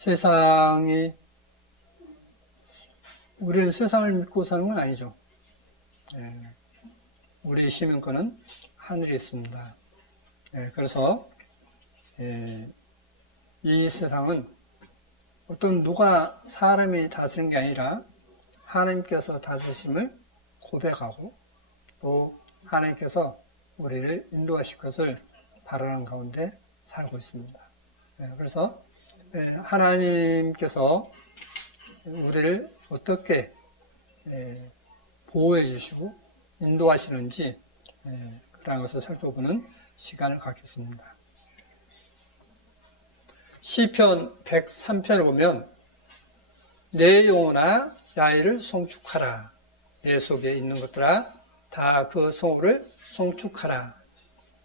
세상이, 우리는 세상을 믿고 사는 건 아니죠. 우리의 시민권은 하늘에 있습니다. 그래서 이 세상은 어떤 누가 사람이 다스리는 게 아니라 하나님께서 다스리심을 고백하고 또 하나님께서 우리를 인도하실 것을 바라는 가운데 살고 있습니다. 그래서 하나님께서 우리를 어떻게 보호해 주시고 인도하시는지 그러한 것을 살펴보는 시간을 갖겠습니다. 시편 103편을 보면 내 영혼아 야훼를 송축하라. 내 속에 있는 것들아 다 그 성호를 송축하라.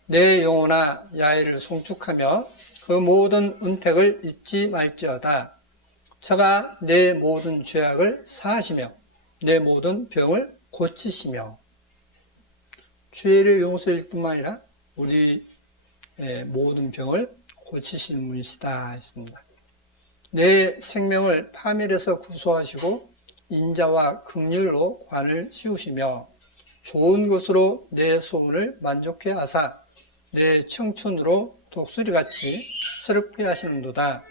내 영혼아 야훼를 송축하며 그 모든 은택을 잊지 말지어다. 저가 내 모든 죄악을 사하시며 내 모든 병을 고치시며. 죄를 용서해 줄 뿐만 아니라 우리 모든 병을 고치시는 분이시다 했습니다. 내 생명을 파멸에서 구소하시고 인자와 긍휼로 관을 씌우시며 좋은 것으로 내 소문을 만족해 하사 내 청춘으로 독수리같이 새롭게 하시는도다.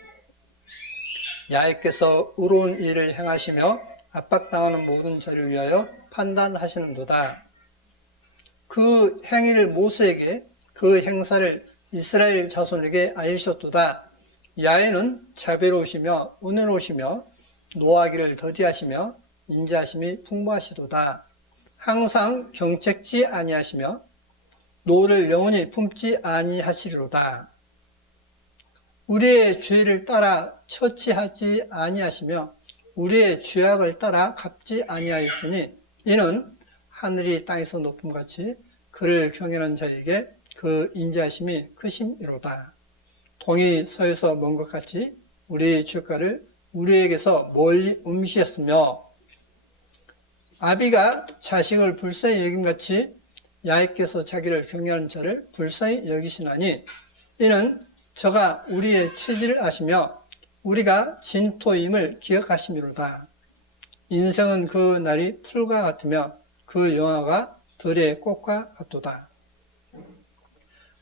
야훼께서 의로운 일을 행하시며 압박당하는 모든 자를 위하여 판단하시는도다. 그 행위를 모세에게 그 행사를 이스라엘 자손에게 알리셨도다. 야훼는 자비로우시며 은혜로우시며 노하기를 더디하시며 인자하심이 풍부하시도다. 항상 경책지 아니하시며 노를 영원히 품지 아니하시리로다. 우리의 죄를 따라 처치하지 아니하시며 우리의 죄악을 따라 갚지 아니하였으니 이는 하늘이 땅에서 높음같이 그를 경외하는 자에게 그 인자하심이 크심이로다. 동이 서에서 먼 것 같이 우리의 죄가를 우리에게서 멀리 옮기셨으며 아비가 자식을 불쌍히 여김같이 야훼께서 자기를 경외하는 자를 불쌍히 여기시나니 이는 저가 우리의 체질을 아시며 우리가 진토임을 기억하심이로다. 인생은 그 날이 풀과 같으며 그 영화가 들의 꽃과 같도다.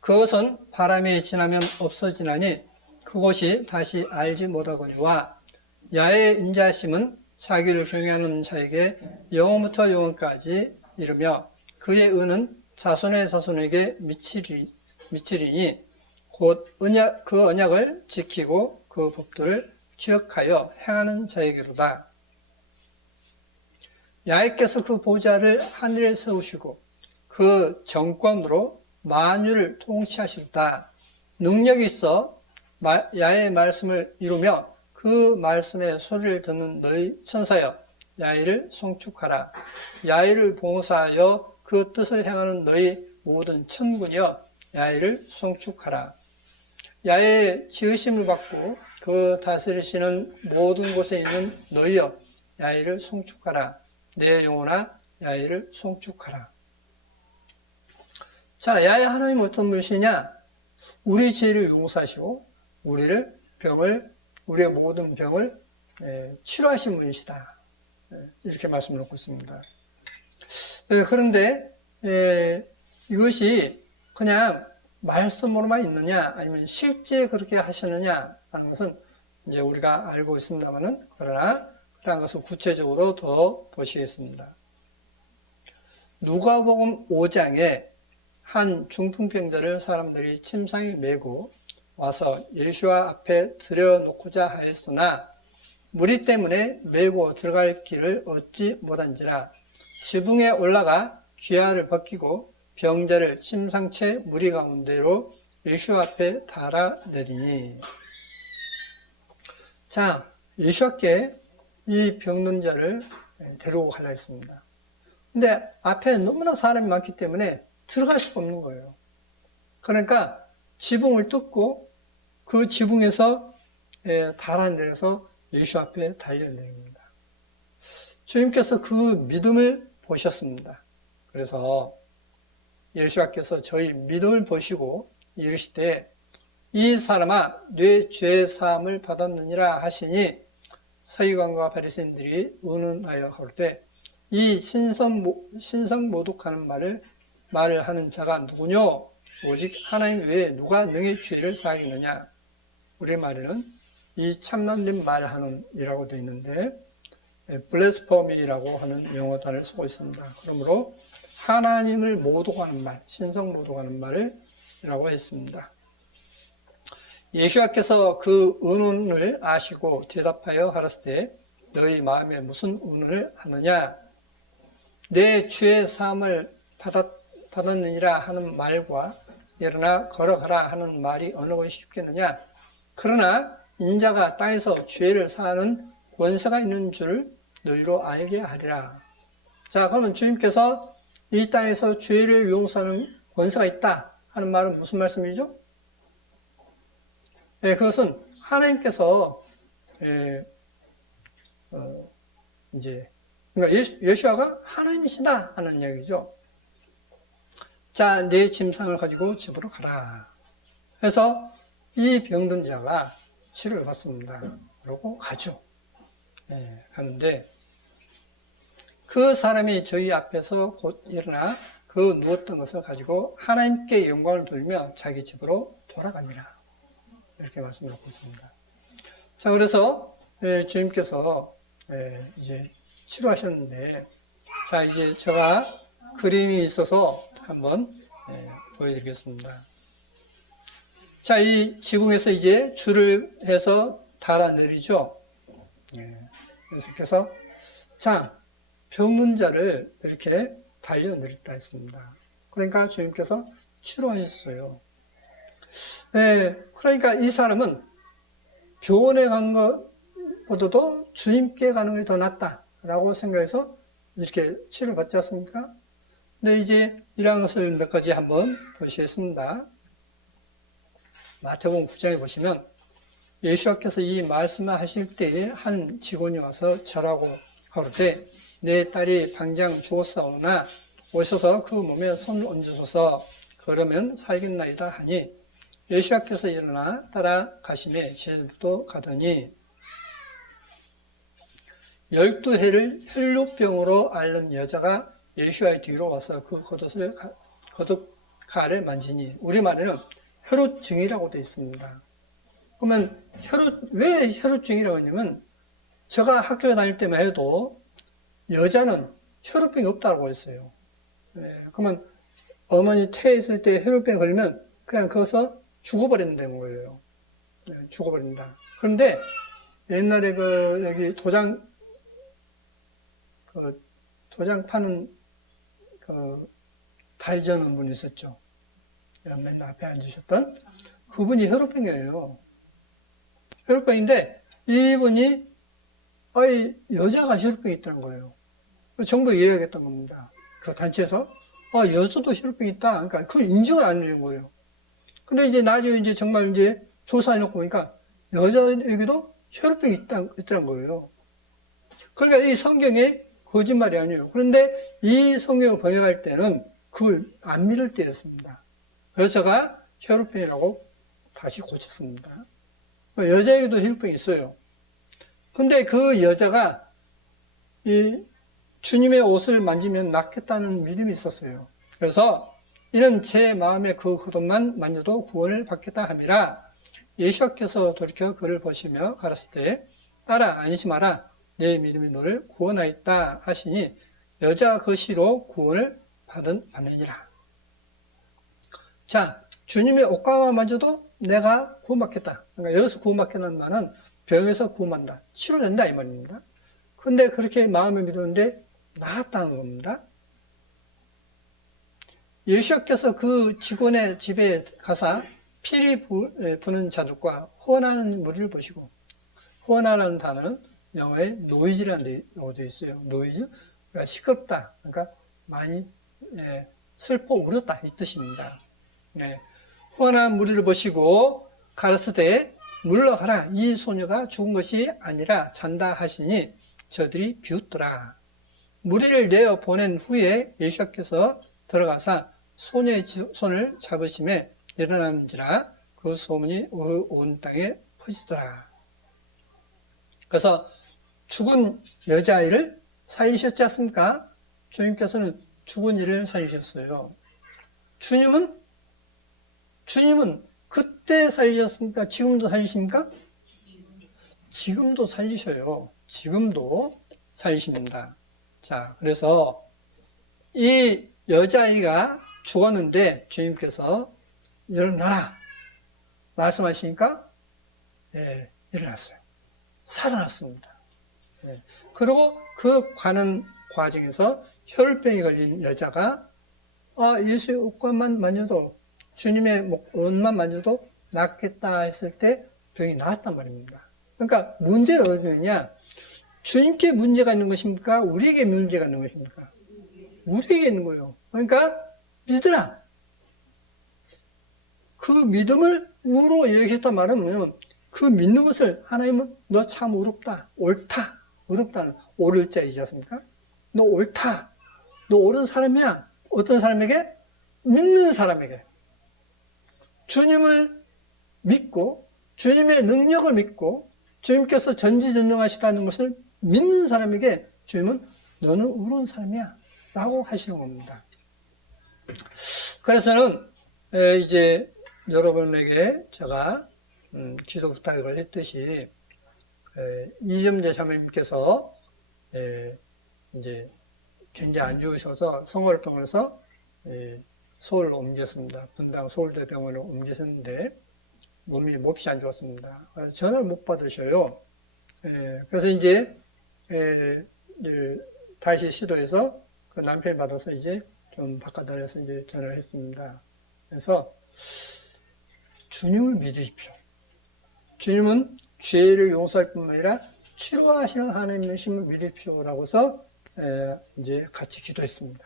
그것은 바람이 지나면 없어지나니 그것이 다시 알지 못하거니와 야훼의 인자하심은 자기를 경외하는 자에게 영원부터 영원까지 이르며 그의 은은 자손의 자손에게 미치리니 곧 그 언약을 지키고 그 법도를 기억하여 행하는 자에게로다. 야훼께서 그 보좌를 하늘에 세우시고 그 정권으로 만유를 통치하시도다. 능력이 있어 야훼의 말씀을 이루며 그 말씀의 소리를 듣는 너희 천사여 야훼를 송축하라. 야훼를 봉사하여 그 뜻을 행하는 너희 모든 천군이여 야훼를 송축하라. 야훼의 지으심을 받고 그 다스리시는 모든 곳에 있는 너희여 야훼를 송축하라. 내 영혼아 야훼를 송축하라. 자, 야훼 하나님은 어떤 분이시냐? 우리 죄를 용서하시고 우리의 모든 병을 치료하신 분이시다. 이렇게 말씀을 놓고 있습니다. 그런데 이것이 그냥 말씀으로만 있느냐 아니면 실제 그렇게 하시느냐 하는 것은 이제 우리가 알고 있습니다만은 그러나 그런 것을 구체적으로 더 보시겠습니다. 누가복음 5장에 한 중풍병자를 사람들이 침상에 메고 와서 예수와 앞에 들여놓고자 하였으나 무리 때문에 메고 들어갈 길을 얻지 못한지라 지붕에 올라가 귀화를 벗기고 병자를 침상채 무리 가운데로 예수 앞에 달아내리니. 자, 예수께 이 병든 자를 데리고 가려 했습니다. 근데 앞에 너무나 사람이 많기 때문에 들어갈 수가 없는 거예요. 그러니까 지붕을 뜯고 그 지붕에서 달아내려서 예수 앞에 달려내립니다. 주님께서 그 믿음을 보셨습니다. 그래서 예수께서 저희 믿음을 보시고 이르시되 이 사람아 네 죄 사함을 받았느니라 하시니 서기관과 바리새인들이 의논하여 가로되 이 신성 모독하는 말을 하는 자가 누구뇨? 오직 하나님 외에 누가 능히 죄를 사하겠느냐? 우리 말에는 이 참남된 말하는 이라고 되어 있는데 블레스퍼미라고 하는 용어단을 쓰고 있습니다. 그러므로 하나님을 모독하는 말, 신성 모독하는 말이라고 했습니다. 예수께서 그 의논을 아시고 대답하여 하라사대 너희 마음에 무슨 의논을 하느냐? 내 죄 사함을 받았느니라 하는 말과 일어나 걸어가라 하는 말이 어느 것이 쉽겠느냐? 그러나 인자가 땅에서 죄를 사하는 권세가 있는 줄 너희로 알게 하리라. 자, 그러면 주님께서 이 땅에서 죄를 용서하는 권세가 있다 하는 말은 무슨 말씀이죠? 네, 그것은 하나님께서 그러니까 예수아가 하나님이시다 하는 이야기죠. 자, 내 짐상을 가지고 집으로 가라. 그래서 이 병든 자가 치료를 받습니다. 그러고 가죠. 가는데 그 사람이 저희 앞에서 곧 일어나 그 누웠던 것을 가지고 하나님께 영광을 돌리며 자기 집으로 돌아가니라. 이렇게 말씀하고 있습니다. 자, 그래서 주님께서 이제 치료하셨는데, 자, 이제 제가 그림이 있어서 한번 보여드리겠습니다. 자, 이 지붕에서 이제 줄을 해서 달아내리죠. 그래서 자, 병든 자를 이렇게 달려내렸다 했습니다. 그러니까 주님께서 치료하셨어요. 그러니까 이 사람은 병원에 간 것보다도 주님께 가는 게 더 낫다라고 생각해서 이렇게 치료를 받지 않습니까? 근데 이제 이러한 것을 몇 가지 한번 보시겠습니다. 마태복음 9장에 보시면 예수께서 이 말씀을 하실 때에 한 직원이 와서 절하고 하루되 내 딸이 당장 죽었사오나 오셔서 그 몸에 손을 얹으소서 그러면 살겠나이다 하니 예수께서 일어나 따라가시매 제자들도 가더니 12해를 혈루병으로 앓는 여자가 예수의 뒤로 와서 그 겉옷가를 만지니 우리말에는 혈루증이라고 되어 있습니다. 그러면 왜 혈루증이라고 하냐면 제가 학교에 다닐 때만 해도 여자는 혈루병이 없다고 했어요. 그러면 어머니 태했을 때 혈루병 걸리면 그냥 거기서 죽어버린다는 거예요. 죽어버린다. 그런데 옛날에 여기 도장 파는 다리 저는 분이 있었죠. 맨날 앞에 앉으셨던 그분이 혈루병이에요. 혈루병인데 이분이 여자가 혈루병이 있다는 거예요. 정부에 이야기했던 겁니다. 그 단체에서 여자도 혈루병이 있다. 그러니까 그 인정을 안 해준 거예요. 근데 이제 나중에 이제 정말 이제 조사해놓고 보니까 여자에게도 혈루병이 있다는 거예요. 그러니까 이 성경에 거짓말이 아니에요. 그런데 이 성경을 번역할 때는 그걸 안 믿을 때였습니다. 그래서 제가 혈루병이라고 다시 고쳤습니다. 여자에게도 혈루병이 있어요. 근데 그 여자가 이 주님의 옷을 만지면 낫겠다는 믿음이 있었어요. 그래서 이는 제 마음에 그 겉옷만 만져도 구원을 받겠다 함이라. 예수께서 돌이켜 그를 보시며 가라사대 따라 안심하라 내 믿음이 너를 구원하였다 하시니 여자 그 시로 구원을 받느니라. 자, 주님의 옷가만 만져도 내가 구원받겠다. 그러니까 여기서 구원받겠다는 말은 병에서 구원받는다. 치료된다 이 말입니다. 근데 그렇게 마음에 믿었는데 나았다는 겁니다. 예수께서 그 직원의 집에 가서 피리 부는 자들과 후원하는 무리를 보시고, 후원하라는 단어는 영어에 노이즈라는 영어도 되어 있어요. 노이즈, 그러니까 시끄럽다. 그러니까 많이 슬퍼 울었다 이 뜻입니다. 후원하는 무리를 보시고 가라사대 물러가라 이 소녀가 죽은 것이 아니라 잔다 하시니 저들이 비웃더라. 무리를 내어 보낸 후에 예수께서 들어가사 소녀의 손을 잡으심에 일어나는지라 그 소문이 온 땅에 퍼지더라. 그래서 죽은 여자아이를 살리셨지 않습니까? 주님께서는 죽은 이를 살리셨어요. 주님은 그때 살리셨습니까? 지금도 살리십니까? 지금도 살리셔요. 지금도 살리십니다. 자, 그래서 이 여자아이가 죽었는데 주님께서 일어나라 말씀하시니까 일어났어요. 살아났습니다. 그리고 그 가는 과정에서 혈병이 걸린 여자가 예수의 옷감만 만져도 주님의 옷만 만져도 낫겠다 했을 때 병이 나았단 말입니다. 그러니까 문제는 어디냐? 주님께 문제가 있는 것입니까? 우리에게 문제가 있는 것입니까? 우리에게 있는 거예요. 그러니까 믿으라. 그 믿음으로 얘기했단 말은 뭐냐면 그 믿는 것을 하나님은 너 참 어렵다, 옳다, 어렵다는 옳을 자이지 않습니까? 너 옳다, 너 옳은 사람이야. 어떤 사람에게? 믿는 사람에게. 주님을 믿고 주님의 능력을 믿고 주님께서 전지전능하시다는 것을 믿는 사람에게 주님은 너는 옳은 사람이야 라고 하시는 겁니다. 그래서는 이제 여러분에게 제가 기도 부탁을 했듯이 이점재 자매님께서 이제 굉장히 안 좋으셔서 성월병원에서 서울로 옮겼습니다. 분당 서울대병원으로 옮기셨는데 몸이 몹시 안 좋았습니다. 전화를 못 받으셔요. 그래서 이제 다시 시도해서 그 남편이 받아서 이제 좀 바꿔달라서 이제 전화를 했습니다. 그래서 주님을 믿으십시오. 주님은 죄를 용서할 뿐만 아니라 치료하시는 하나님이심을 믿으십시오라고 해서 이제 같이 기도했습니다.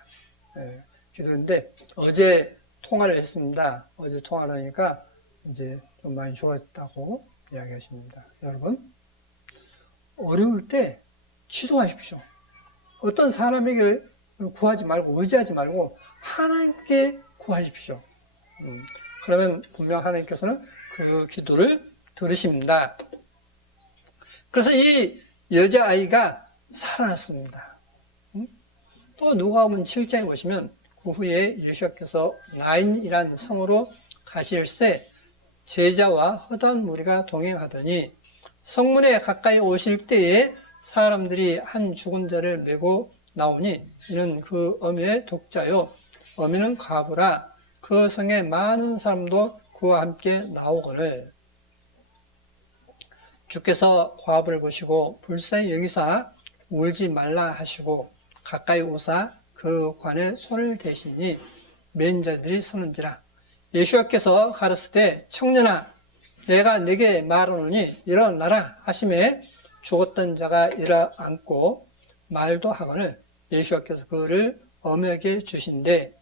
기도했는데 어제 통화를 했습니다. 어제 통화를 하니까 이제 좀 많이 좋아졌다고 이야기하십니다. 여러분, 어려울 때 기도하십시오. 어떤 사람에게 구하지 말고 의지하지 말고 하나님께 구하십시오. 그러면 분명 하나님께서는 그 기도를 들으십니다. 그래서 이 여자아이가 살아났습니다. 또 누가복음 7장에 보시면 그 후에 예수께서 나인이라는 성으로 가실새 제자와 허다한 무리가 동행하더니 성문에 가까이 오실 때에 사람들이 한 죽은 자를 메고 나오니 이는 그 어미의 독자요 어미는 과부라. 그 성에 많은 사람도 그와 함께 나오거늘 주께서 과부를 보시고 불쌍히 여기사 울지 말라 하시고 가까이 오사 그 관에 손을 대시니 맨 자들이 서는지라. 예수께서 가르치되 청년아 내가 네게 말하노니 일어나라 하심에 죽었던 자가 일어앉고 말도 하거늘 예수께서 그를 어미에게 주신대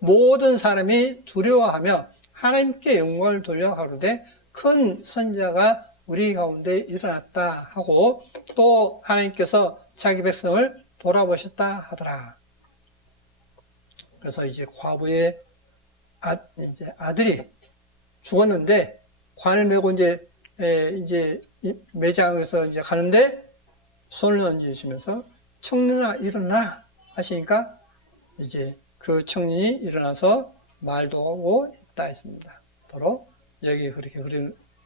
모든 사람이 두려워하며 하나님께 영광을 돌려 가로되 큰 선지자가 우리 가운데 일어났다 하고 또 하나님께서 자기 백성을 돌아보셨다 하더라. 그래서 이제 과부의 아들이 죽었는데 관을 메고 이제 매장에서 이제 가는데 손을 얹으시면서 청년아 일어나 하시니까 이제 그 청년이 일어나서 말도 하고 있다 했습니다. 바로 여기 그렇게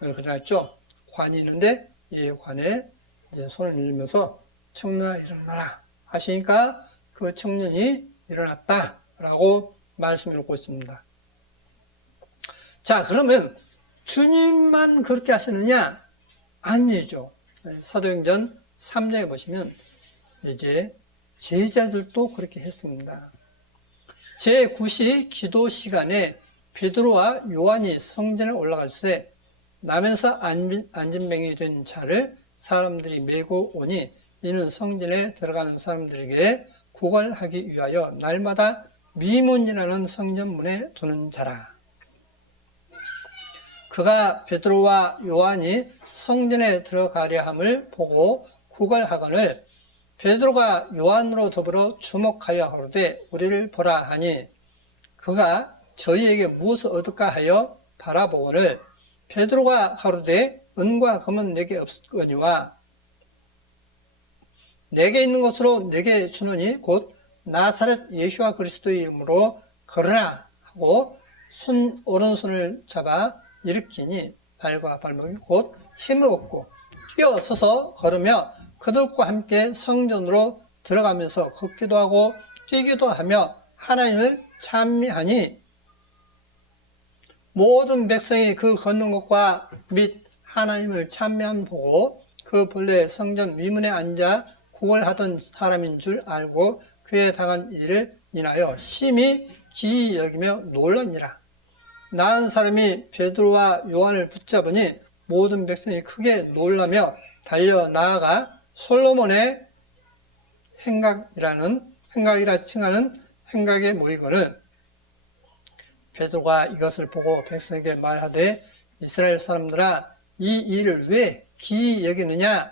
그려놨죠. 관이 있는데 이 관에 이제 손을 밀면서 청년아 일어나라 하시니까 그 청년이 일어났다라고 말씀을 놓고 있습니다. 자, 그러면 주님만 그렇게 하시느냐? 아니죠. 사도행전 3장에 보시면 이제 제자들도 그렇게 했습니다. 제9시 기도 시간에 베드로와 요한이 성전에 올라갈 때 나면서 안진병이 된 자를 사람들이 메고 오니 이는 성전에 들어가는 사람들에게 구걸하기 위하여 날마다 미문이라는 성전문에 두는 자라. 그가 베드로와 요한이 성전에 들어가려 함을 보고 구걸하거늘 베드로가 요한으로 더불어 주목하여 하루되 우리를 보라 하니 그가 저희에게 무엇을 얻을까 하여 바라보거늘 베드로가 가로되 은과 금은 내게 없거니와 내게 있는 것으로 내게 주노니 곧 나사렛 예수와 그리스도의 이름으로 걸으라 하고 오른손을 잡아 일으키니 발과 발목이 곧 힘을 얻고 뛰어서서 걸으며 그들과 함께 성전으로 들어가면서 걷기도 하고 뛰기도 하며 하나님을 찬미하니 모든 백성이 그 걷는 것과 및 하나님을 찬미함 보고 그 본래 성전 위문에 앉아 구걸하던 사람인 줄 알고 그에 당한 일을 인하여 심히 기이 여기며 놀라니라. 나은 사람이 베드로와 요한을 붙잡으니 모든 백성이 크게 놀라며 달려 나아가 솔로몬의 행각이라 칭하는 행각에 모이거늘 베드로가 이것을 보고 백성에게 말하되 이스라엘 사람들아 이 일을 왜 기이 여기느냐?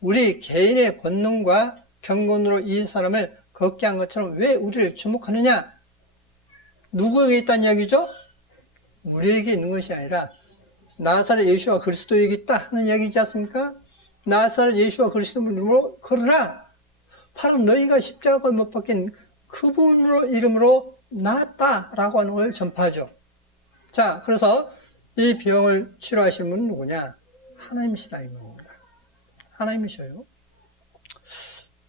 우리 개인의 권능과 경건으로 이 사람을 걷게 한 것처럼 왜 우리를 주목하느냐? 누구에게 있다는 이야기죠? 우리에게 있는 것이 아니라 나사렛 예수와 그리스도에게 있다 하는 이야기지 않습니까? 나사렛 예수와 그리스도로 걸으라. 바로 너희가 십자가에 못 박힌 그분으로 이름으로 나았다라고 하는 걸 전파하죠. 자, 그래서 이 병을 치료하신 분은 누구냐? 하나님이시다 이 말입니다. 하나님이셔요.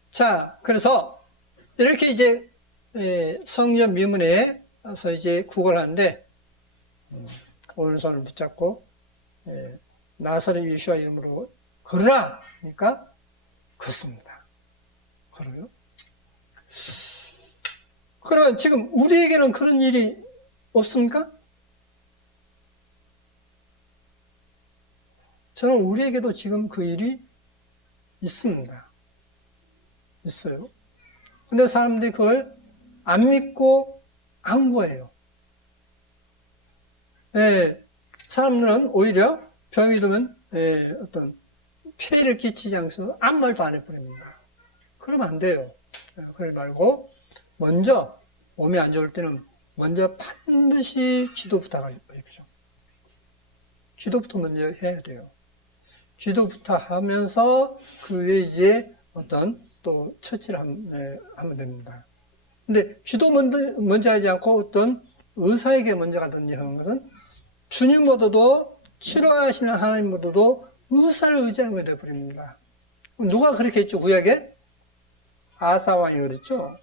자, 그래서 이렇게 이제 성전 미문에 와서 이제 구걸하는데 오른손을 붙잡고 나사렛 예수와 이름으로 걸으라 그러니까 걷습니다. 걸어요. 그러면 지금 우리에게는 그런 일이 없습니까? 저는 우리에게도 지금 그 일이 있습니다. 있어요. 근데 사람들이 그걸 안 믿고 안 구해요. 사람들은 오히려 병이 들면 어떤 피해를 끼치지 않고서 아무 말도 안 해버립니다. 그러면 안 돼요. 그러지 말고 먼저 몸이 안 좋을 때는 먼저 반드시 기도 부탁하십시오. 기도부터 먼저 해야 돼요. 기도 부탁하면서 그 외에 이제 어떤 또 처치를 하면 됩니다. 근데 기도 먼저 하지 않고 어떤 의사에게 먼저 가든지 하는 것은 주님보다도 치료하시는 하나님보다도 의사를 의지하게 되어버립니다. 누가 그렇게 했죠? 구약에? 아사왕이 그랬죠?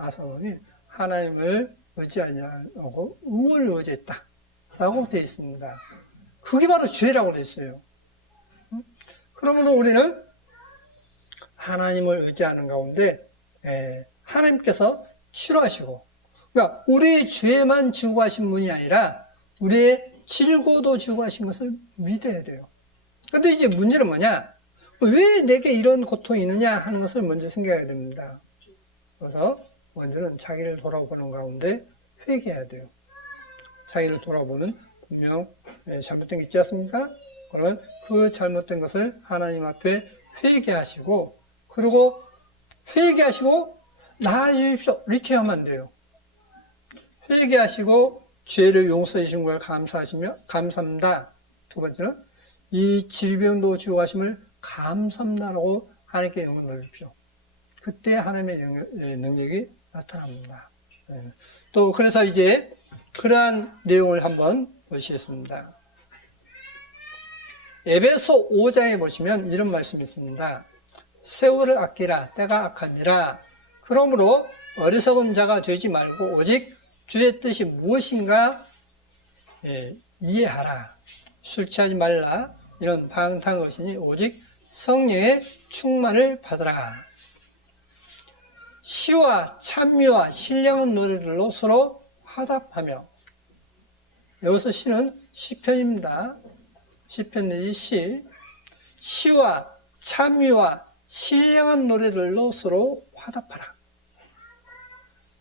아사왕이 하나님을 의지하지 않고 우를 의지했다 라고 되어 있습니다. 그게 바로 죄라고 되어 있어요. 그러므로 우리는 하나님을 의지하는 가운데 하나님께서 치료하시고, 그러니까 우리의 죄만 지고 하신 분이 아니라 우리의 질고도 지고 하신 것을 믿어야 돼요. 근데 이제 문제는 뭐냐? 왜 내게 이런 고통이 있느냐 하는 것을 먼저 생각해야 됩니다. 그래서 먼저는 자기를 돌아보는 가운데 회개해야 돼요. 자기를 돌아보는 분명 잘못된 게 있지 않습니까? 그러면 그 잘못된 것을 하나님 앞에 회개하시고, 그리고 회개하시고 나아지십시오 이렇게 하면 안 돼요. 회개하시고 죄를 용서해 주신 걸 감사하시며 감사합니다. 두 번째는 이 질병도 치유하심을 감사합니다라고 하나님께 영광을 돌리십시오. 그때 하나님의 능력이 나타납니다. 또 그래서 이제 그러한 내용을 한번 보시겠습니다. 에베소 5장에 보시면 이런 말씀이 있습니다. 세월을 아끼라, 때가 악하니라. 그러므로 어리석은 자가 되지 말고 오직 주의 뜻이 무엇인가 이해하라. 술 취하지 말라. 이런 방탕한 것이니 오직 성령의 충만을 받으라. 시와 찬미와 신령한 노래들로 서로 화답하며. 여기서 시는 시편입니다. 시편 내지 시. 시와 찬미와 신령한 노래들로 서로 화답하라.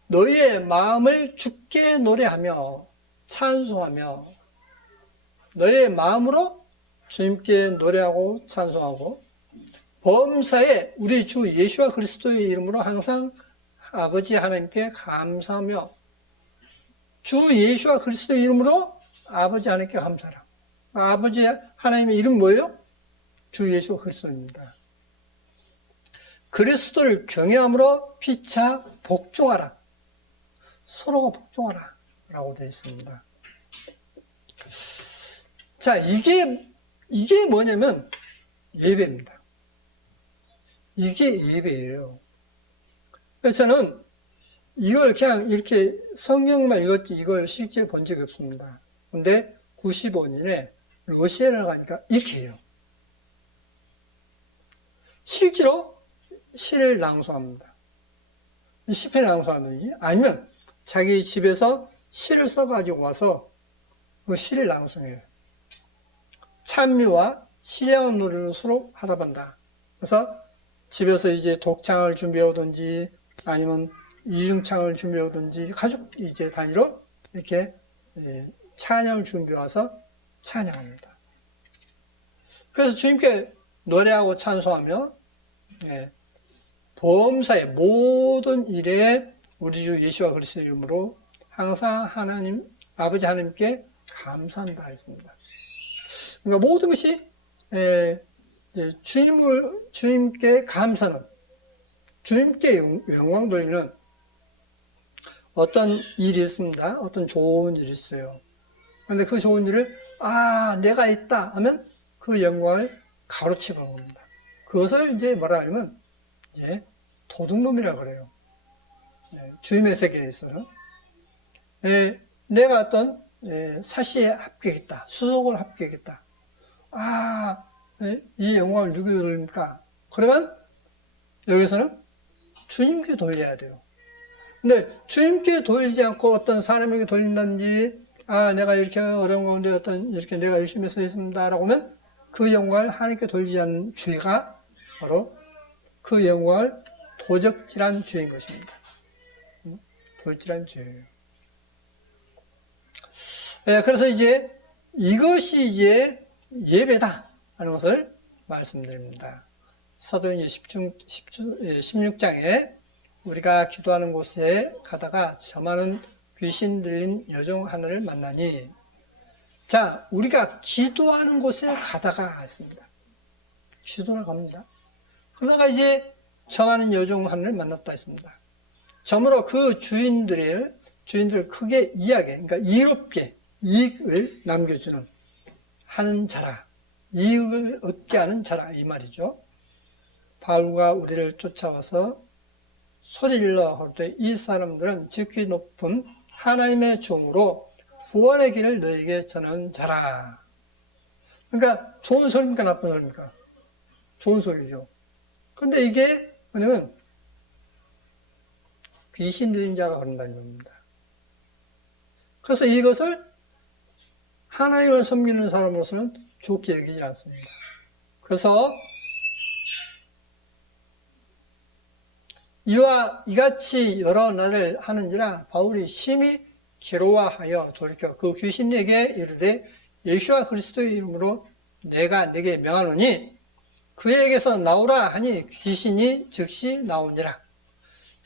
너희의 마음을 주께 노래하며 찬송하며, 너희의 마음으로 주님께 노래하고 찬송하고, 범사에 우리 주 예수와 그리스도의 이름으로 항상 아버지 하나님께 감사하며, 주 예수와 그리스도의 이름으로 아버지 하나님께 감사하라. 아버지 하나님의 이름 뭐예요? 주 예수 그리스도입니다. 그리스도를 경외함으로 피차 복종하라. 서로가 복종하라 라고 되어 있습니다. 자, 이게 뭐냐면 예배입니다. 이게 예배예요. 그래서 저는 이걸 그냥 이렇게 성경만 읽었지 이걸 실제 본 적이 없습니다. 근데 95년에 러시아를 가니까 이렇게 해요. 실제로 시를 낭송합니다. 시편을 낭송하든지 아니면 자기 집에서 시를 써가지고 와서 그 시를 낭송해요. 찬미와 신령한 노래를 서로 하다반다. 그래서 집에서 이제 독창을 준비해 오든지 아니면 이중창을 준비해 오든지 가족 이제 단위로 이렇게 찬양을 준비해 와서 찬양합니다. 그래서 주님께 노래하고 찬송하며 범사의 모든 일에 우리 주 예수와 그리스도의 이름으로 항상 하나님 아버지 하나님께 감사한다 했습니다. 그러니까 모든 것이 주님께 감사는 주님께 영광 돌리는 어떤 일이 있습니다. 어떤 좋은 일이 있어요. 그런데 그 좋은 일을 내가 있다 하면 그 영광을 가로치고 겁니다. 그것을 이제 뭐라 하냐면 이제 도둑놈이라고 그래요. 주님의 세계에서는 내가 어떤 사시에 합격했다, 수속을 합격했다. 이 영광을 누구에게 돌립니까? 그러면 여기서는 주님께 돌려야 돼요. 근데 주님께 돌리지 않고 어떤 사람에게 돌린다든지 내가 이렇게 어려운 가운데 이렇게 내가 열심히 서 있습니다 라고 하면 그 영광을 하나님께 돌리지 않는 죄가 바로 그 영광을 도적질한 죄인 것입니다. 도적질한 죄예요. 그래서 이제 이것이 이제 예배다 하는 것을 말씀드립니다. 사도행전 16장에 우리가 기도하는 곳에 가다가 저 많은 귀신 들린 여종 하나를 만나니, 자, 우리가 기도하는 곳에 가다가 했습니다. 기도를 갑니다. 그러다가 이제 저 많은 여종 하나를 만났다 했습니다. 저므로 그 주인들 크게 그러니까 이롭게 이익을 남겨주는 하는 자라, 이익을 얻게 하는 자라 이 말이죠. 바울과 우리를 쫓아와서 소리질러 하되 이 사람들은 지극히 높은 하나님의 종으로 구원의 길을 너에게 전하는 자라. 그러니까 좋은 소리입니까 나쁜 소리입니까? 좋은 소리죠. 근데 이게 뭐냐면 귀신 들린 자가 그런다는 겁니다. 그래서 이것을 하나님을 섬기는 사람으로서는 좋게 여기지 않습니다. 그래서 이같이 여러 날을 하는지라 바울이 심히 괴로워하여 돌이켜 그 귀신에게 이르되 예수와 그리스도의 이름으로 내가 네게 명하노니 그에게서 나오라 하니 귀신이 즉시 나오니라.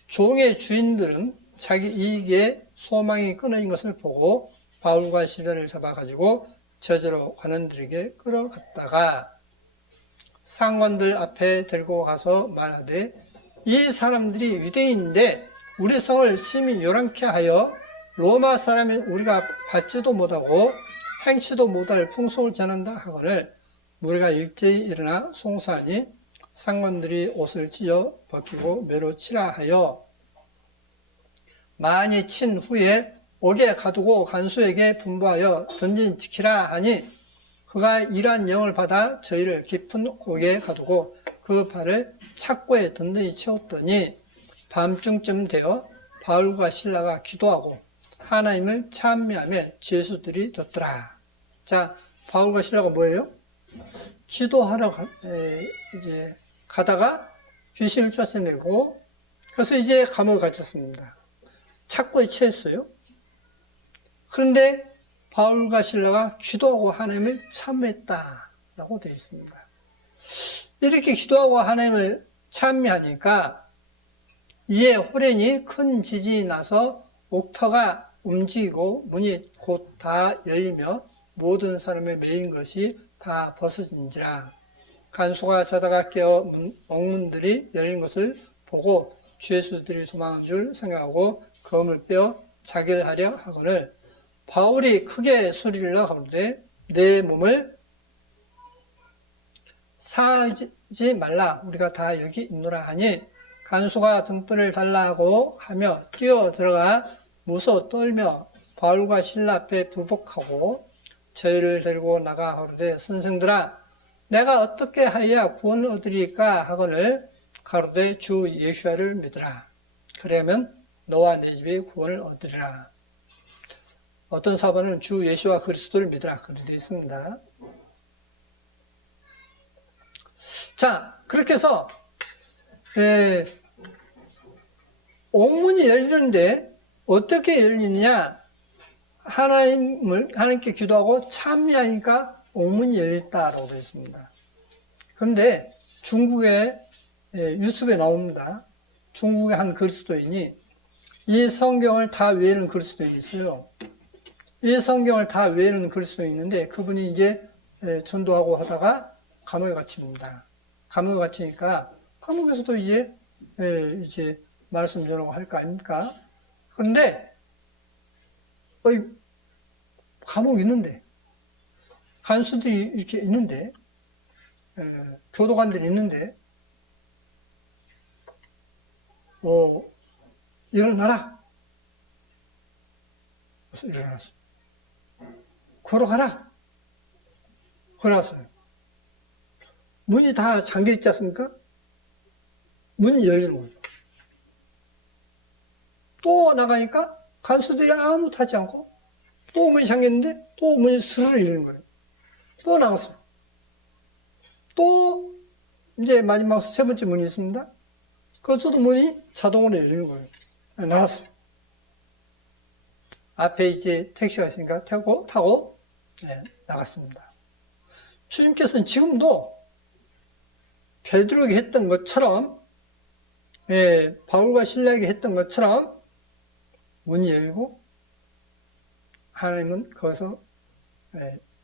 종의 주인들은 자기 이익에 소망이 끊어진 것을 보고 바울과 시라를 잡아가지고 저저로 관원들에게 끌어갔다가 상관들 앞에 들고 가서 말하되 이 사람들이 유대인인데 우리 성을 심히 요란케 하여 로마 사람이 우리가 받지도 못하고 행치도 못할 풍속을 전한다 하거늘 우리가 일제히 일어나 송사하니 상관들이 옷을 찢어 벗기고 매로 치라 하여 많이 친 후에 옥에 가두고 간수에게 분부하여 던진 지키라 하니 그가 이러한 영을 받아 저희를 깊은 옥에 가두고 그 발을 착고에 든든히 채웠더니 밤중쯤 되어 바울과 실라가 기도하고 하나님을 찬미하며 죄수들이 듣더라. 자, 바울과 실라가 뭐예요? 기도하러 이제 가다가 귀신을 쫓아내고 그래서 이제 감옥에 갇혔습니다. 착고에 취했어요. 그런데 바울과 실라가 기도하고 하나님을 찬미했다라고 되어 있습니다. 이렇게 기도하고 하나님을 찬미하니까 이에 호련히 큰 지진이 나서 옥터가 움직이고 문이 곧 다 열리며 모든 사람의 매인 것이 다 벗어진지라. 간수가 자다가 깨어 옥문들이 열린 것을 보고 주 예수들이 도망한 줄 생각하고 검을 빼어 자결하려 하거늘 바울이 크게 소리를 내어 가로되 내 몸을 사하지 말라 우리가 다 여기 있노라 하니 간수가 등불을 달라고 하며 뛰어 들어가 무서 떨며 바울과 실라 앞에 부복하고 저희를 데리고 나가 가로되 선생들아 내가 어떻게 하여야 구원을 얻으리까 하거늘 가로되 주 예수야를 믿으라 그러면 너와 내 집이 구원을 얻으리라. 어떤 사본은 주 예수와 그리스도를 믿으라 그렇게 되어 있습니다. 자, 그렇게 해서 옥문이 열리는데 어떻게 열리느냐? 하나님께 기도하고 참여하니까 옥문이 열렸다라고 되어 있습니다. 그런데 중국의 유튜브에 나옵니다. 중국의 한 그리스도인이 이 성경을 다 외우는 그리스도인이 있어요. 이 성경을 다 외우는 그리스도인이 있는데 그분이 이제 전도하고 하다가 감옥에 갇힙니다. 감옥에 갇히니까 감옥에서도 이제 말씀 전하고 할 거 아닙니까? 그런데 감옥 있는데 간수들이 이렇게 있는데 교도관들이 있는데 일어나라. 그래서 일어났어. 걸어가라. 걸어갔어요. 문이 다 잠겨 있지 않습니까? 문이 열리는 거예요. 또 나가니까 간수들이 아무것도 하지 않고 또 문이 잠겼는데 또 문이 스르르 열리는 거예요. 또 나갔어요. 또 이제 마지막 세 번째 문이 있습니다. 그것도 문이 자동으로 열리는 거예요. 나왔어요. 앞에 이제 택시가 있으니까 타고 나갔습니다. 주님께서는 지금도 베드로에게 했던 것처럼 바울과 실라에게 했던 것처럼 문이 열리고 하나님은 거기서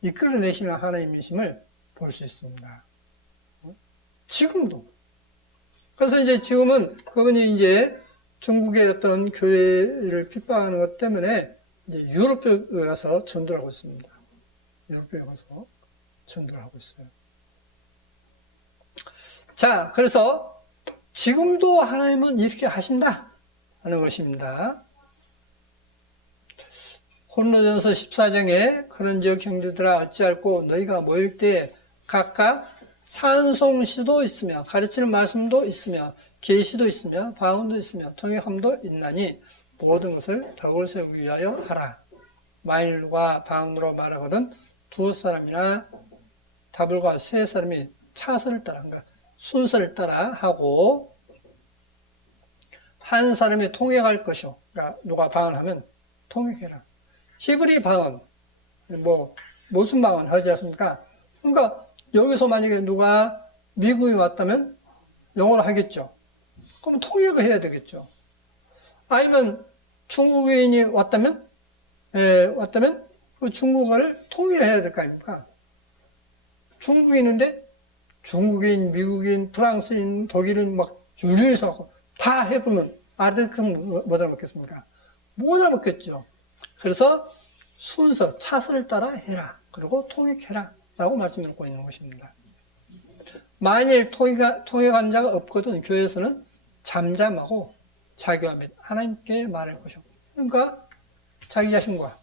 이끌어내시는 하나님이심을 볼 수 있습니다. 지금도. 그래서 이제 지금은 그분이 이제 중국의 어떤 교회를 핍박하는 것 때문에 이제 유럽에 가서 전도를 하고 있습니다. 유럽에 가서 전도를 하고 있어요. 자, 그래서 지금도 하나님은 이렇게 하신다 하는 것입니다. 고린도전서 14장에 그런즉 형제들아 어찌할꼬 너희가 모일 때 각각 찬송시도 있으며 가르치는 말씀도 있으며 계시도 있으며 방언도 있으며 통역함도 있나니 모든 것을 덕을 세우기 위하여 하라. 만일 누가 방언으로 말하거든 두 사람이나 다불과 세 사람이 차선을 따라 순서를 따라 하고 한 사람이 통역할 것이요. 그러니까 누가 방언하면 통역해라. 히브리 방언, 무슨 방언 하지 않습니까? 그러니까 여기서 만약에 누가 미국에 왔다면 영어로 하겠죠. 그럼 통역을 해야 되겠죠. 아니면 중국인이 왔다면 그 중국어를 통역해야 될 거 아닙니까? 중국인인데 중국인, 미국인, 프랑스인, 독일인 막 줄줄이서 다 해보면 알아듣으면 못 알아먹겠습니까? 못 알아먹겠죠. 그래서 순서, 차선을 따라 해라. 그리고 통역해라. 라고 말씀드리고 있는 것입니다. 만일 통역한 자가 없거든 교회에서는 잠잠하고 자기와 및 하나님께 말할 것이고 그러니까 자기 자신과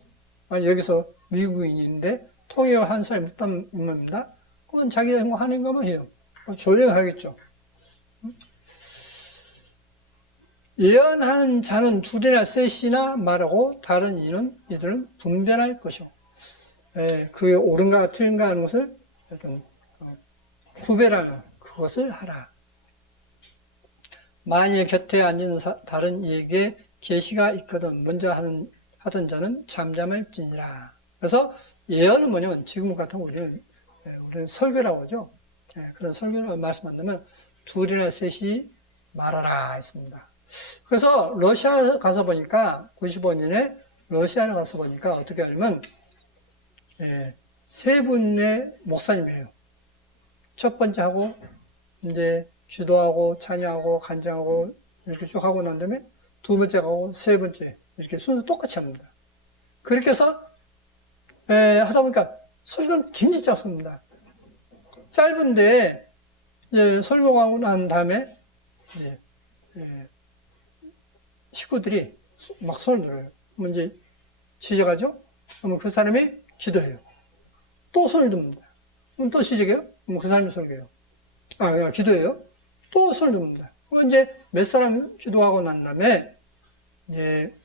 여기서 미국인인데 통역을 한 사람이 없다는 겁니다. 그건 자기 자신과 하나님과만 해요. 조용히 하겠죠. 예언하는 자는 둘이나 셋이나 말하고 다른 이들은 분별할 것이고 그게 옳은가 틀린가 하는 것을 어떤 구별하는 그것을 하라. 만일 곁에 앉은 다른 이에게 계시가 있거든 먼저 하던 자는 잠잠할지니라. 그래서 예언은 뭐냐면 지금 같은 우리는 설교라고 하죠. 그런 설교를 말씀한다면 둘이나 셋이 말하라 했습니다. 그래서 러시아 가서 보니까 95년에 러시아를 가서 보니까 어떻게 하냐면 세 분의 목사님이에요. 첫 번째 하고 이제 기도하고 찬양하고 간증하고 이렇게 쭉 하고 난 다음에 두 번째 하고 세 번째 이렇게 순서 똑같이 합니다. 그렇게 해서 하다 보니까 설교는 굉장히 짧습니다. 짧은데 이제 설교하고 난 다음에 이제 식구들이 막 손을 들어요. 그럼 이제 시작하죠? 그러면 그 사람이 기도해요. 또 손을 듭니다. 그럼 또 시작해요? 그럼 그 사람이 설교해요. 기도해요. 또 손을 듭니다. 그럼 이제 몇 사람 기도하고 난 다음에 이제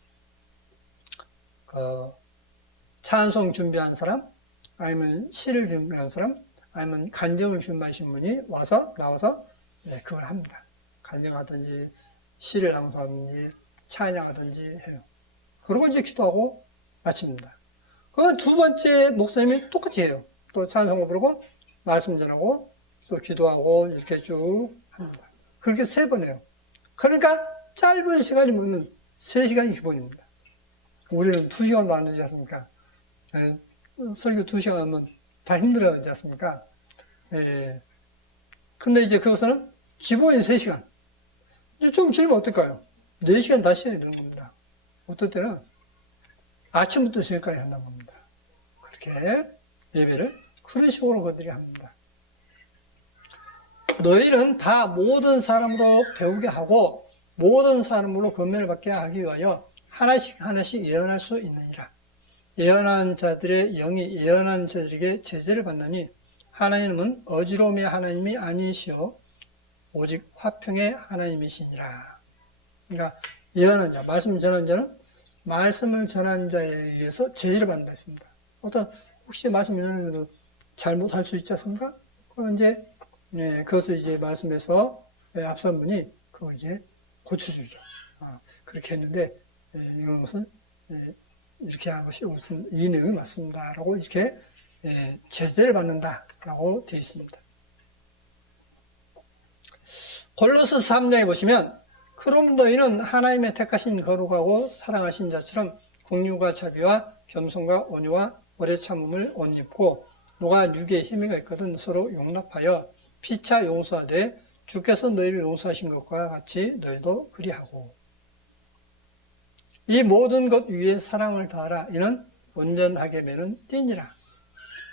찬송 준비한 사람, 아니면 시를 준비한 사람, 아니면 간증을 준비하신 분이 나와서 그걸 합니다. 간증하든지 시를 낭송하든지 찬양하든지 해요. 그리고 이제 기도하고 마칩니다. 그 두 번째 목사님이 똑같이 해요. 또 찬송을 부르고 말씀 전하고 또 기도하고 이렇게 쭉 합니다. 그렇게 세 번 해요. 그러니까 짧은 시간이 뭐면 3시간이 기본입니다. 우리는 2시간도 안 되지 않습니까? 설교 2시간 하면 다 힘들어하지 않습니까? 근데 이제 그것은 기본이 3시간. 이제 좀 길면 어떨까요? 4시간, 5시간이 되는 겁니다. 어떨 때는 아침부터 저녁까지 한다는 겁니다. 그렇게 예배를 그런 식으로 그들이 합니다. 너희는 다 모든 사람으로 배우게 하고 모든 사람으로 권면을 받게 하기 위하여 하나씩 예언할 수 있느니라. 예언한 자들의 영이 예언한 자들에게 제재를 받나니 하나님은 어지러움의 하나님이 아니시오 오직 화평의 하나님이시니라. 그러니까 예언한 자, 말씀을 전한 자는 말씀을 전한 자에 의해서 제재를 받는다 했습니다. 혹시 말씀을 전하는 잘못할 수 있지 않습니까? 그럼 이제 그것을 이제 말씀에서 앞선 분이 그걸 이제 고쳐주죠. 그렇게 했는데 이것은 이렇게 한 것이 이 내용이 맞습니다라고 이렇게 제재를 받는다라고 되어 있습니다. 골로새 3장에 보시면 그럼 너희는 하나님의 택하신 거룩하고 사랑하신 자처럼 긍휼과 자비와 겸손과 온유와 오래 참음을 옷 입고 누가 육에 힘이 있거든 서로 용납하여 피차 용서하되 주께서 너희를 용서하신 것과 같이 너희도 그리하고 이 모든 것 위에 사랑을 더하라. 이는 온전하게 매는 띠니라.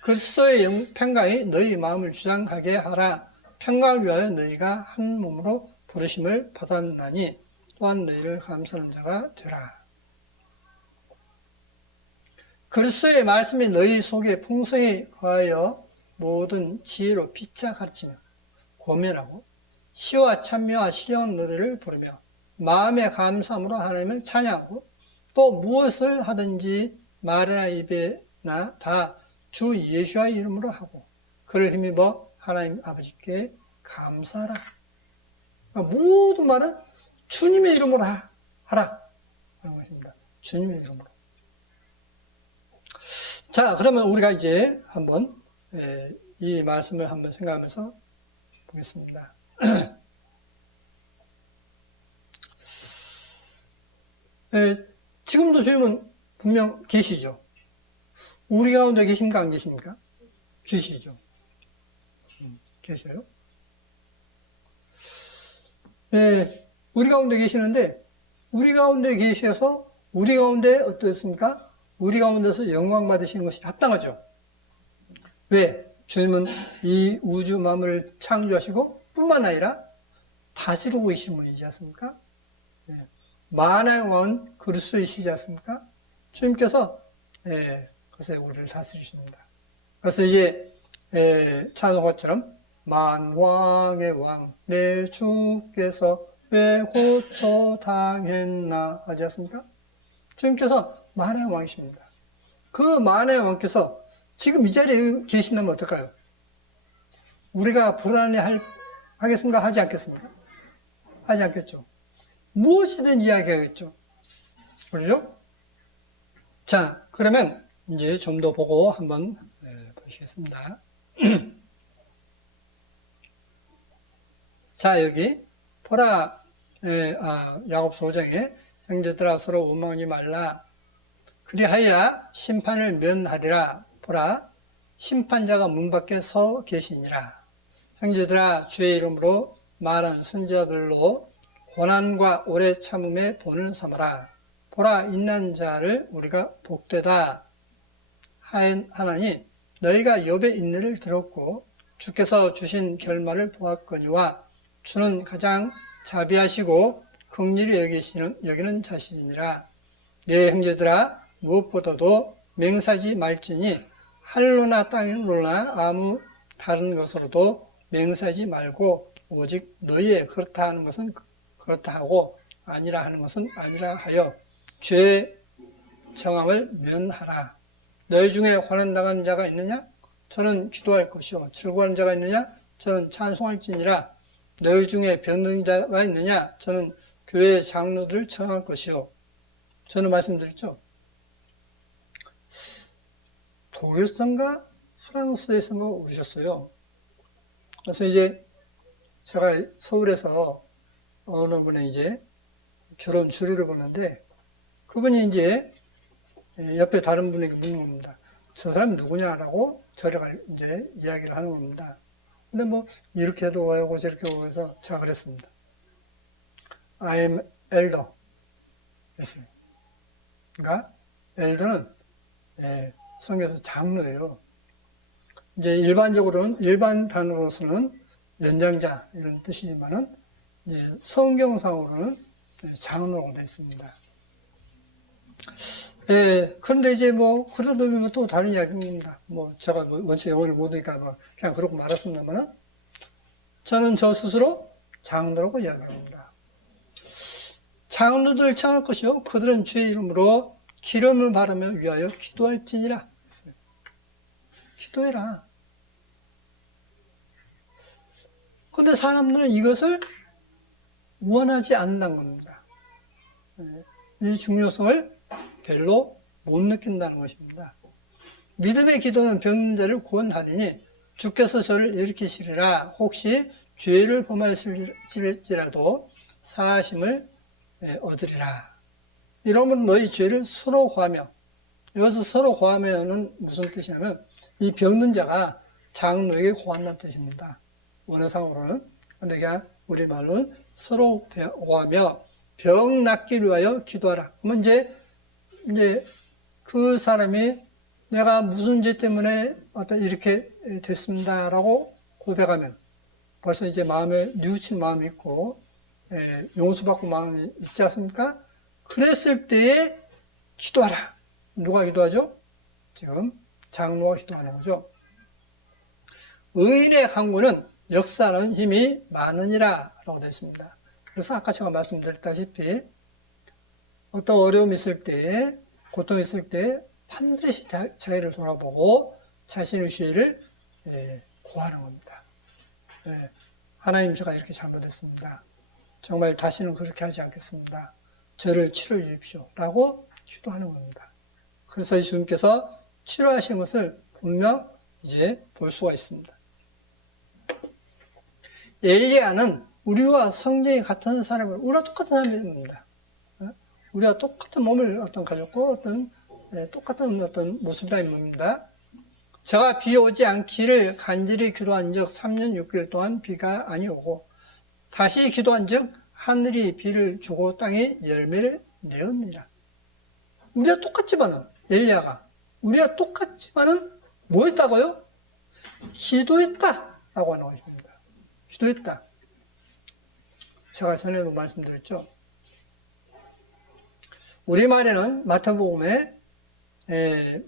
그리스도의 평강이 너희 마음을 주장하게 하라. 평강을 위하여 너희가 한 몸으로 부르심을 받았나니 또한 너희를 감사하는 자가 되라. 그리스도의 말씀이 너희 속에 풍성히 거하여 모든 지혜로 피차 가르치며 고면하고 시와 찬미와 신령한 노래를 부르며 마음의 감사함으로 하나님을 찬양하고 또 무엇을 하든지 말이나 입에나 다 주 예수의 이름으로 하고 그를 힘입어 하나님 아버지께 감사하라. 모든 말은 주님의 이름으로 하라 하는 것입니다. 주님의 이름으로. 자, 그러면 우리가 이제 한번 이 말씀을 한번 생각하면서 보겠습니다. 지금도 주님은 분명 계시죠. 우리 가운데 계십니까? 안 계십니까? 계시죠. 계셔요. 우리 가운데 계시는데 우리 가운데 계셔서 우리 가운데 어떻습니까? 우리 가운데서 영광 받으시는 것이 합당하죠. 왜? 주님은 이 우주 만물을 창조하시고 뿐만 아니라 다스리고 계시는 분이지 않습니까? 만왕의 왕은 그리스도이시지 않습니까? 주님께서 그래서 우리를 다스리십니다. 그래서 이제 찬송가처럼 만왕의 왕 내 주께서 왜 호초당했나 하지 않습니까? 주님께서 만왕의 왕이십니다. 그 만왕의 왕께서 지금 이 자리에 계신다면 어떨까요? 우리가 불안해 하겠습니까? 하지 않겠습니까? 하지 않겠죠. 무엇이든 이야기하겠죠. 그렇죠? 자, 그러면 이제 좀 더 보고 한번 보시겠습니다. 자, 여기 보라 야고보서 5장에 형제들아 서로 원망하지 말라. 그리하여 심판을 면하리라. 보라, 심판자가 문 밖에 서 계시니라. 형제들아, 주의 이름으로 말한 선지자들로 고난과 오래 참음의 본을 삼아라. 보라, 인난 자를 우리가 복되다 하나니 너희가 욥의 인내를 들었고 주께서 주신 결말을 보았거니와 주는 가장 자비하시고 긍휼히 여기는 자신이니라. 내 형제들아, 무엇보다도 맹세하지 말지니 하늘로나 땅으로나 아무 다른 것으로도 맹세하지 말고 오직 너희의 그렇다 하는 것은 그렇다 하고 아니라 하는 것은 아니라 하여 죄의 정함을 면하라. 너희 중에 고난당한 자가 있느냐? 저는 기도할 것이요. 즐거워하는 자가 있느냐? 저는 찬송할지니라. 너희 중에 병든 자가 있느냐? 저는 교회 장로들을 청할 것이요. 저는 말씀드렸죠. 독일선가 프랑스에선가 오셨어요. 그래서 이제 제가 서울에서 어느 분의 이제 결혼 주례를 보는데 그분이 이제 옆에 다른 분에게 묻는 겁니다. 저 사람이 누구냐라고 저를 이제 이야기를 하는 겁니다. 근데 뭐 이렇게 해도 오고 저렇게 오고 해서 제가 그랬습니다. I am elder. 그랬어요. 그러니까 elder는 성경에서 장로예요. 이제 일반적으로는 일반 단어로서는 연장자 이런 뜻이지만은 이제 성경상으로는 장로라고 되어 있습니다. 그런데 이제 뭐 그러다 보면 또 다른 이야기입니다. 뭐 제가 원체 영어를 모르니까 그냥 그러고 말았습니다만은 저는 저 스스로 장로라고 이야기를 합니다. 장로들을 청할 것이요 그들은 주의 이름으로 기름을 바르며 위하여 기도할지니라 했어요. 기도해라. 그런데 사람들은 이것을 원하지 않는다는 겁니다. 이 중요성을 별로 못 느낀다는 것입니다. 믿음의 기도는 병든 자를 구원하리니 주께서 저를 일으키시리라. 혹시 죄를 범하였을지라도 사하심을 얻으리라. 이러면 너희 죄를 서로 고하며, 여기서 서로 고하며는 무슨 뜻이냐면 이 병든 자가 장로에게 고한다는 뜻입니다. 원어상으로는. 근데 그냥 우리말로는 서로 고하며 병 낫기 위하여 기도하라. 그러면 이제 그 사람이 내가 무슨 죄 때문에 이렇게 됐습니다라고 고백하면 벌써 이제 마음에 뉘우친 마음이 있고 용서받고 마음이 있지 않습니까? 그랬을 때에 기도하라. 누가 기도하죠? 지금 장로가 기도하는 거죠. 의인의 간구는 역사하는 힘이 많으니라 라고 되어 있습니다. 그래서 아까 제가 말씀드렸다시피 어떤 어려움이 있을 때, 고통이 있을 때 반드시 자기를 돌아보고 자신의 죄를 고하는 겁니다. 하나님, 제가 이렇게 잘못했습니다. 정말 다시는 그렇게 하지 않겠습니다. 저를 치료해 주십시오 라고 기도하는 겁니다. 그래서 주님께서 치료하신 것을 분명 이제 볼 수가 있습니다. 엘리야는 우리와 성정이 같은 사람을, 우리와 똑같은 사람입니다. 우리와 똑같은 몸을 가졌고 똑같은 모습이라는 겁니다. 제가 비 오지 않기를 간절히 기도한 적 3년 6개월 동안 비가 아니오고 다시 기도한 적 하늘이 비를 주고 땅이 열매를 내었느니라. 우리와 똑같지만은 엘리야가 우리와 똑같지만은 뭐 했다고요? 기도했다라고 하는 것입니다. 기도했다. 제가 전에도 말씀드렸죠. 우리말에는 마태복음에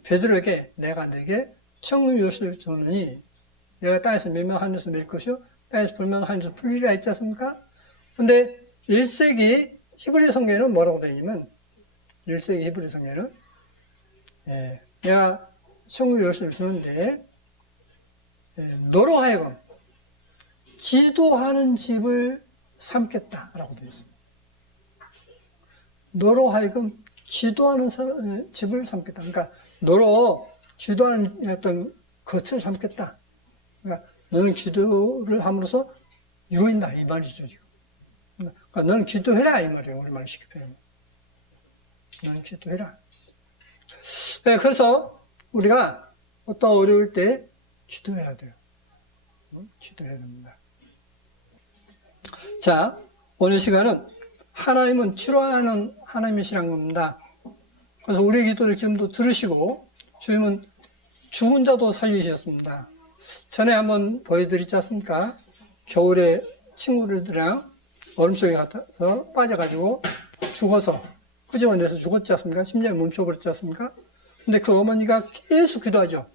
베드로에게 내가 네게 청유옷을 주느니 내가 땅에서 밀면 하늘에서 밀 것이요 땅에서 불면 하늘에서 풀리라 했지 않습니까? 근데 1세기 히브리 성경에는 뭐라고 되어 있냐면 1세기 히브리 성경에는 내가 청유옷을 주는데 너로 하여금 기도하는 집을 삼겠다라고 되어 있습니다. 너로 하여금 기도하는 집을 삼겠다. 그러니까 너로 기도하는 어떤 것을 삼겠다. 그러니까 너는 기도를 함으로써 이루어진다 이 말이죠 지금. 그러니까 너는 기도해라 이 말이에요. 우리말로 쉽게 표현하면. 너는 기도해라. 네, 그래서 우리가 어떤 어려울 때 기도해야 돼요. 기도해야 됩니다. 자, 오늘 시간은 하나님은 치료하는 하나님이시라는 겁니다. 그래서 우리의 기도를 지금도 들으시고 주님은 죽은 자도 살리셨습니다. 전에 한번 보여드리지 않습니까? 겨울에 친구들이랑 얼음 속에 가서 빠져가지고 죽어서 끄집어내서 죽었지 않습니까? 심장이 멈춰버렸지 않습니까? 근데 그 어머니가 계속 기도하죠.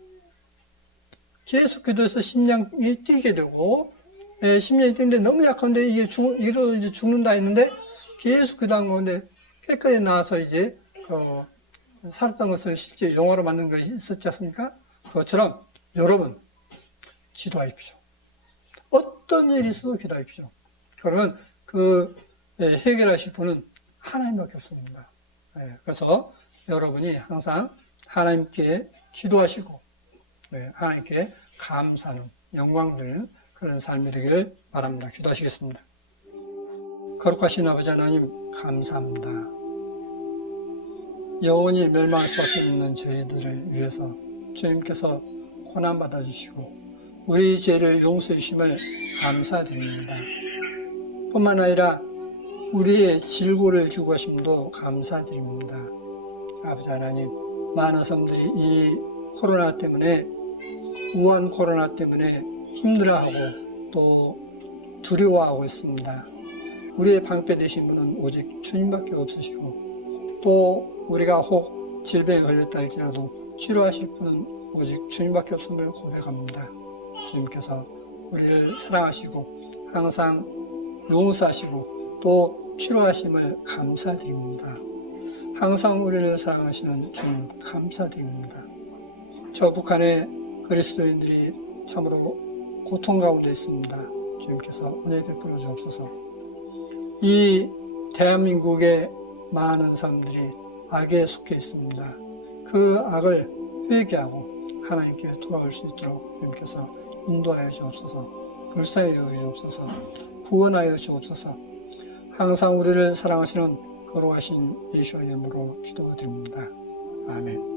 계속 기도해서 심장이 뛰게 되고, 심장이 뛰는데 너무 약한데 이게 이러다 이제 죽는다 했는데 계속 기도한 건데 꾀까지 나와서 이제 살았던 것을 실제 영화로 만든 것이 있었지 않습니까? 그것처럼 여러분 기도하십시오. 어떤 일이 있어도 기도하십시오. 그러면 해결하실 분은 하나님밖에 없습니다. 그래서 여러분이 항상 하나님께 기도하시고 하나님께 감사하는 영광 드리는 그런 삶이 되기를 바랍니다. 기도하시겠습니다. 거룩하신 아버지 하나님 감사합니다. 영원히 멸망할 수밖에 없는 저희들을 위해서 주님께서 고난 받아주시고 우리 죄를 용서해 주심을 감사드립니다. 뿐만 아니라 우리의 질고를 지고 가심도 감사드립니다. 아버지 하나님, 많은 사람들이 이 코로나 때문에, 우한 코로나 때문에 힘들어하고 또 두려워하고 있습니다. 우리의 방패 되신 분은 오직 주님밖에 없으시고 또 우리가 혹 질병에 걸렸다 할지라도 치료하실 분은 오직 주님밖에 없음을 고백합니다. 주님께서 우리를 사랑하시고 항상 용서하시고 또 치료하심을 감사드립니다. 항상 우리를 사랑하시는 주님 감사드립니다. 저 북한의 그리스도인들이 참으로 고통 가운데 있습니다. 주님께서 은혜 베풀어 주옵소서. 이 대한민국의 많은 사람들이 악에 속해 있습니다. 그 악을 회개하고 하나님께 돌아올 수 있도록 주님께서 인도하여 주옵소서. 불쌍히 여겨 주옵소서. 구원하여 주옵소서. 항상 우리를 사랑하시는 거룩하신 예수의 이름으로 기도드립니다. 아멘.